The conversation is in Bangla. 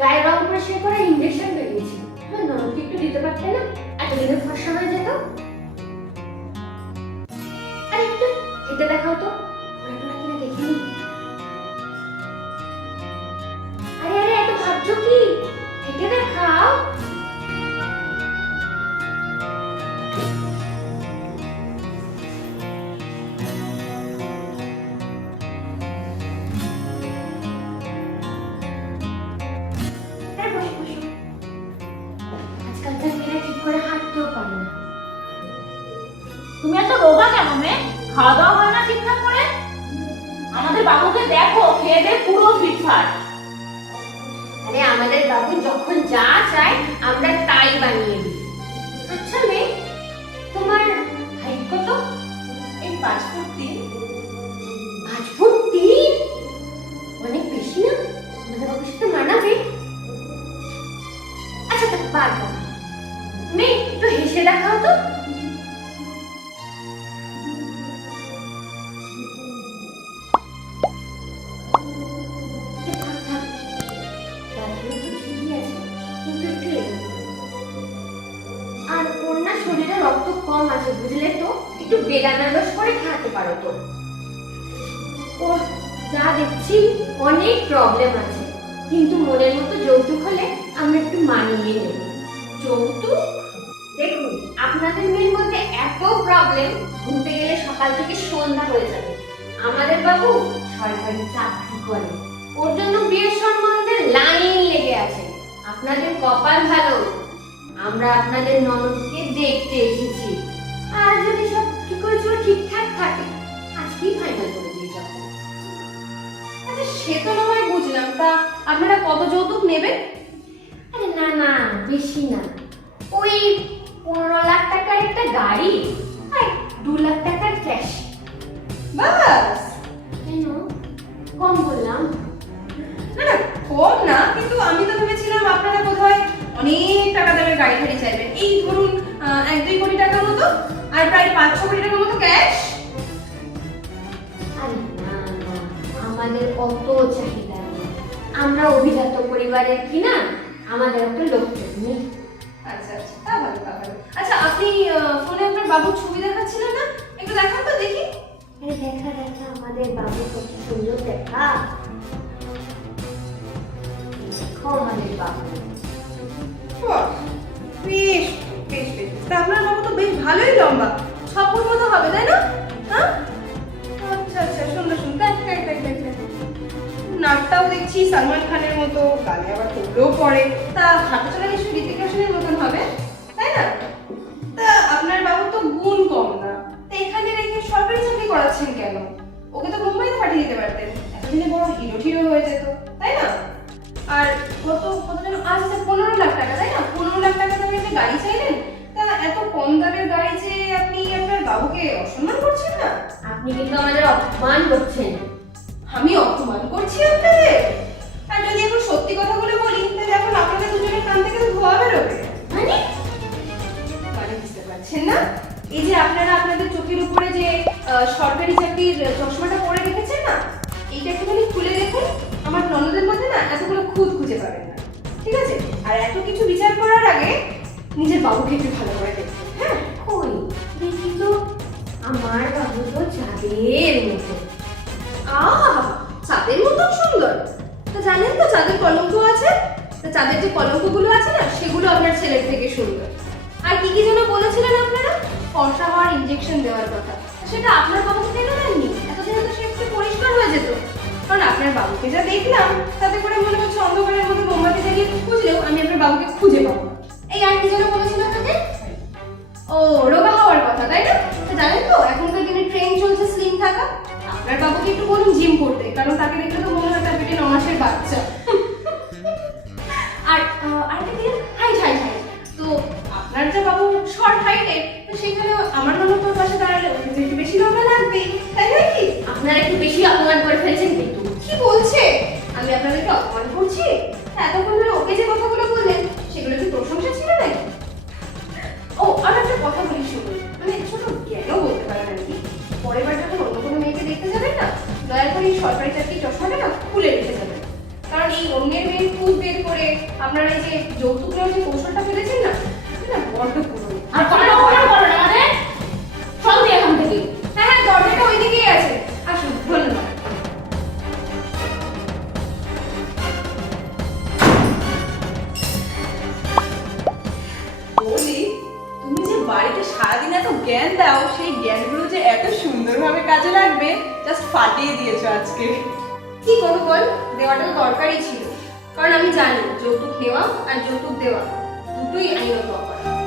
গায়ে রং করে সে করে ইনজেকশন বেরিয়েছে। তোমার ননদকে একটু দিতে পারতে না? এতদিনে ফর্সা হয়ে যেত। আরে একটু হেঁটে দেখাও তো, ওরা কিনা দেখিনি। আরে আরে এত ভাবছো কি? হেঁটে দেখাও। আজকালকার মেয়েরা ঠিক করে হাঁটতেও পারে না। তুমি এত রোগা কেন মেয়ে? খাওয়া দাওয়া হয় না ঠিকঠাক করে? আমাদের বাবুকে দেখো, খেয়ে দিয়ে পুরো ফিটফাট। আরে আমাদের বাবু যখন যা চায় আমরা তাই বানিয়ে দিই। আচ্ছা মেয়ে, তোমার হাইট কত? এই 5 ফুট 3। 5 ফুট 3? অনেক বেশি না? আমাদের বাবুর সাথে মানাবে? আচ্ছা তা বাদ দাও। মেয়ে একটু হেসে দেখাও তো। থাক, থাক। দাঁতগুলো তো ঠিকই আছে, কিন্তু একটু এগোবে। আর ওর না শরীরে রক্ত কম আছে বুঝলে তো, একটু বেদানার রস করে খাওয়াতে পারো তো। ওর যা দেখছি অনেক প্রবলেম আছে, কিন্তু মনের মতো যৌতুক হলে আমরা একটু মানিয়ে নেব। যৌতুক? দেখুন আপনাদের মেয়ের মধ্যে এত প্রবলেম, ঘুরতে গেলে সকাল থেকে সন্ধ্যা হয়ে যাবে। আমাদের বাবু সরকারি চাকরি করে, ওর জন্য বিয়ের সম্বন্ধে লাইন লেগে আছে। আপনাদের কপাল ভালো, আমরা আপনাদের ননদকে দেখতে এসেছি। আর যদি সব কি করেছিল ঠিকঠাক থাকে, আজকেই ফাইনাল করে দিয়ে যাবো। আচ্ছা সে তো না হয় বুঝলাম, তা আপনারা কত যৌতুক নেবেন? আরে না না, বেশি না। ওই 15 লাখ টাকার একটা গাড়ি আর 2 লাখ টাকার ক্যাশ। বাস? কেন কম বললাম? না না কম না, কিন্তু আমি তো ভেবেছিলাম আপনারা বোধহয় অনেক টাকা দামের গাড়ি ফাড়ি চাইবেন। এই ধরুন 1-2 কোটি টাকার মতো, আর প্রায় 5-6 কোটি টাকার মতো ক্যাশ। আরে না না, আমাদের অত চাহিদা নেই। আমরা অভিজাত পরিবারের কি না, আমাদের অত লোক নেই। আচ্ছা আচ্ছা, তা ভালো তা ভালো। আচ্ছা আপনি ফোনে আপনার বাবুর ছবি দেখাচ্ছিলেন না, একটু দেখান তো দেখি। আরে দেখা দেখা, আমাদের বাবু কত সুন্দর দেখা। দেখো আমাদের বাবু। বাহ, বেশ বেশ বেশ। তা আপনার বাবু তো বেশ ভালোই লম্বা, 6 ফুট মতো হবে তাই না? হ্যাঁ আচ্ছা আচ্ছা, সুন্দর সুন্দর। দেখ দেখ দেখ দেখ, নাকটাও দেখছি সালমান খানের মতো, গালে আবার টুকরোও পড়ে। তা হাঁটাচলা নিশ্চয়ই ঋতিক রোশনের মতন হবে তাই না? তা আপনার বাবু তো গুণ কম না, তা এখানে রেখে সরকারি চাকরি করাচ্ছেন কেন? ওকে তো মুম্বাইতে পাঠিয়ে দিতে পারতেন, এতদিনে বড় হিরো ঠিরো হয়ে যেত তাই না? আর কত কত যেন আজ 15 লাখ টাকা তাই না? 15 লাখ টাকা দামের একটা গাড়ি চাইলেন, তা এত কম দামের গাড়ি যে আপনি আপনার বাবুকে অসম্মান করছেন না? আপনি কিন্তু আমাদের অপমান করছেন। আমি অপমান করছি আপনাদের? আর যদি এখন সত্যি কথাগুলো বলি, তাহলে এখন আপনাদের দুজনের কান থেকে তো ধোয়া বেরোবে। মানে মানে বুঝতে পারছেন না? এই যে আপনারা আপনাদের চোখের উপরে যে সরকারি চাকরির চশমাটা পরে রেখেছেন না, এইটা একটুখানি খুলে দেখুন। আমার ননদের মধ্যে না এতগুলো খুঁত খুঁজে পাবেন না, ঠিক আছে? আর এত কিছু বিচার করার আগে নিজের বাবুকে একটু ভালো করে দেখুন। হ্যাঁ কই দেখি তো, আমার বাবু তো চাঁদের মতো। আহা, চাঁদের মতো সুন্দর। তা জানেন তো চাঁদের কলঙ্ক আছে? তা চাঁদের যে কলঙ্কগুলো আছে না, সেগুলো আপনার ছেলের থেকে সুন্দর। আর কি কি যেন বলেছিলেন আপনারা? ফর্সা হওয়ার ইনজেকশন দেওয়ার কথা, সেটা আপনার বাবুকে কেন দেননি? এতদিনে তো সে একটু পরিষ্কার হয়ে যেত। কারণ আপনার বাবুকে যা দেখলাম, তাতে করে মনে হচ্ছে অন্ধকারের মধ্যে মোমবাতি জ্বালিয়ে খুঁজলেও আমি আপনার বাবুকে খুঁজে পাবো না। এই আর কি যেন বলেছিল আপনাকে? ও রোগা হওয়ার কথা তাই না? তো জানেন তো এখনকার দিনে ট্রেন চলছে স্লিম থাকা। আপনার বাবুকে একটু বলুন জিম করতে, কারণ তাকে দেখলে তো মনে হয় তার পেটে 9 মাসের বাচ্চা। আর আরেকটা কি হাইট হাইট হাইট, তো আপনার যে বাবু শর্ট হাইটের, তো সেখানে আমার ননদের পাশে দাঁড়ালে ওকে যে একটু বেশি লম্বা লাগবে, তাই নয় কি? আপনারা একটু বেশি অপমান করে ফেলছেন কিন্তু। কি বলছে? আমি আপনাদেরকে অপমান করছি? এতক্ষণ ধরে ওকে যে কথাগুলো বললেন, সেগুলো কি প্রশংসা ছিল নাকি? ও আর একটা কথা বলি শুনুন, মানে ছোট জ্ঞানও বলতে পারেন আর কি। পরের বার যখন অন্য কোনো মেয়েকে দেখতে যাবেন না, দয়া করে এই সরকারি চাকরির চশমাটা না খুলে রেখে যাবেন। কারণ এই অন্যের মেয়ের খুব বের করে আপনারা এই যে যৌতুক নেওয়ার যে কৌশলটা ফেলেছেন না, এটা না বড্ড পুরনো। আর কোনো অপমান করো না আমাদের, চল তুই এখান থেকে। হ্যাঁ হ্যাঁ, দরজাটা ওইদিকেই আছে, আসুন। ধন্যবাদ। বলি, তুমি যে বাড়িতে সারাদিন এত জ্ঞান দাও, সেই জ্ঞানগুলো যে এত সুন্দরভাবে কাজে লাগবে, জাস্ট ফাটিয়ে দিয়েছো আজকে। কি করবো বল, দেওয়াটা তো দরকারই ছিল, কারণ আমি জানি যৌতুক নেওয়া আর যৌতুক দেওয়া দুটোই আইনত অপরাধ।